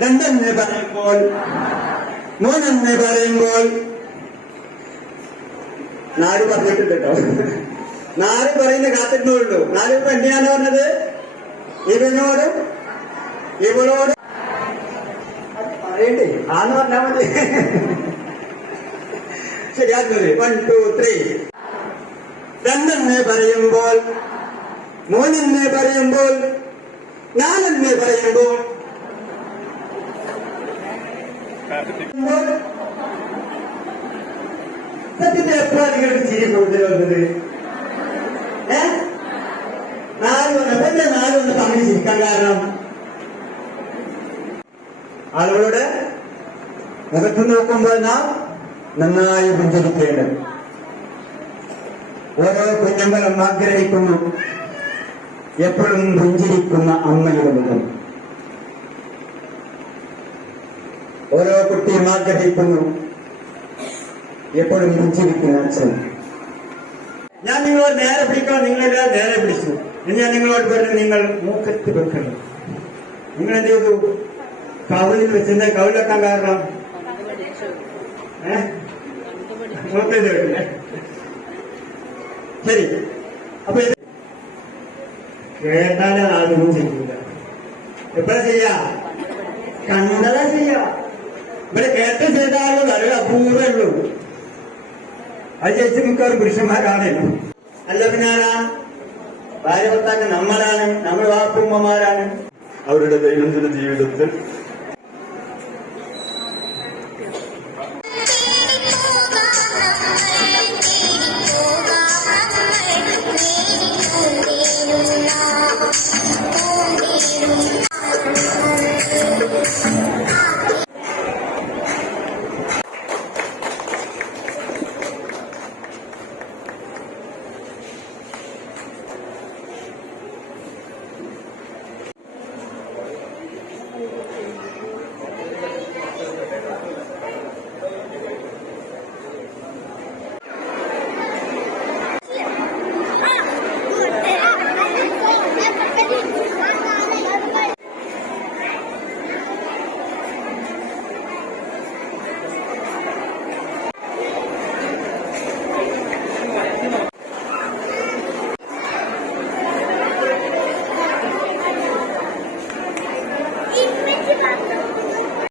രണ്ടെന്ന് പറയുമ്പോൾ മൂന്നെന്ന് പറയുമ്പോൾ. നാല് പറഞ്ഞിട്ടുണ്ട് കേട്ടോ നാല് പറയുന്ന കാത്തിട്ടുള്ളൂ നാല് ഇപ്പൊ പറഞ്ഞത്? ഇവനോട് ഇവളോടും പറയണ്ടേ? ആന്ന് പറഞ്ഞാ മതി. ശരിയാക്കുന്നത് വൺ ടു ത്രീ രണ്ടെന്ന് പറയുമ്പോൾ മൂന്നെന്ന് പറയുമ്പോൾ നാലെന്ന് പറയുമ്പോൾ സത്യത്തിൽ എത്ര നിങ്ങൾക്ക് ചിരി കൂടുതൽ കാരണം? ആളുകളുടെ മുഖത്ത് നോക്കുമ്പോൾ നാം നന്നായി പുഞ്ചരിക്കേണ്ടത്. ഓരോ കുഞ്ഞമ്പലം ആഗ്രഹിക്കുന്നു. എപ്പോഴും പുഞ്ചിരിക്കുന്ന അമ്മയുടെ മുഖം ഓരോ കുട്ടിയും ആഗ്രഹിക്കുന്നു. എപ്പോഴും പുഞ്ചിരിക്കുന്ന അച്ഛൻ. ഞാൻ നിങ്ങളോട് നേരെ പിടിക്കണം നിങ്ങളെല്ലാം നേരെ പിടിച്ചു ഇനി ഞാൻ നിങ്ങളോട് പറഞ്ഞു നിങ്ങൾ മൂക്കത്ത് വെക്കണം. നിങ്ങൾ എന്ത് ചെയ്തു? കവലിൽ വെച്ചിരുന്ന കവിളിലെക്കാൻ കാരണം? ഏഹ് മൂക്കത്ത് വെക്കില്ലേ ശരി. അപ്പൊ ഇത് കേട്ടാലേ ആരും ചെയ്യൂല എപ്പോഴാ ചെയ്യാ? കണ്ടതാ ചെയ്യാ? ഇവിടെ കേട്ട് ചെയ്താലും നല്ല അപൂർവേ അത് ചേച്ചി മിക്കവാറും പുരുഷന്മാരാണല്ലോ അല്ല പിന്നാരാ ഭാര്യ ഭർത്താക്കൾ നമ്മളാണ്. നമ്മൾ വാപ്പുമ്മമാരാണ് അവരുടെ ദൈനംദിന ജീവിതത്തിൽ